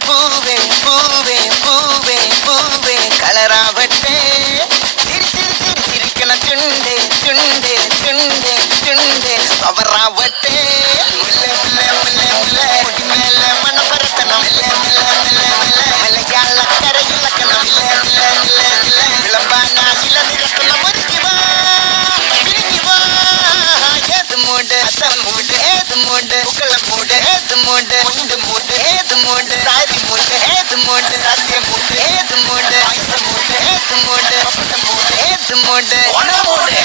பூவே பூவே பூவே பூவே கலராவட்டே சிரி சிரி சிரி சிரிக்கணும் சுண்டே சுண்டே சுண்டே சுண்டே பவராவட்டே முல்லை முல்லை முல்லை முல்லை முடி மேல மன பரத்தனம் மலையாள கரை இலக்கணம் விளம்பானா இள நிறத்துல மறுக்கிவா பிரிக்கிவா ஏது மூடு அசம் மூடு ஏது மூடு புகழ மூடு ஏது மூடு முண்டு மூடு ஏது மூடு சாரி மூடு ஏது மூடு சத்திய மூடு ஏது மூடு ஆயுச மூடு ஏது மூடு மூடு ஏது மூடு ஒன மூடு